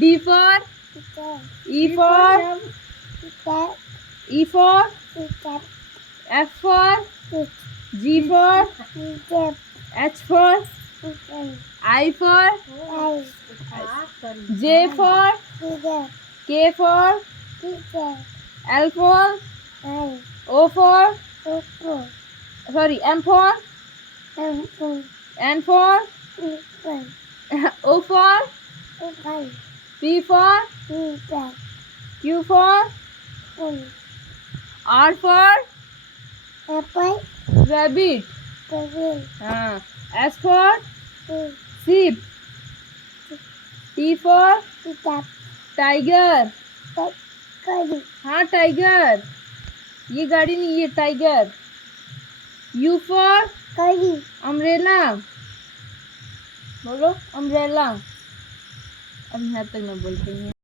D for E for F for G for H for I for J for K for L for O for M for N for O for P for Q for R for rabbit. S for sheep. T for tiger. हाँ tiger, ये गाड़ी नहीं, ये tiger. U for umbrella. बोलो umbrella. अब यहाँ तक मैं बोल पाई.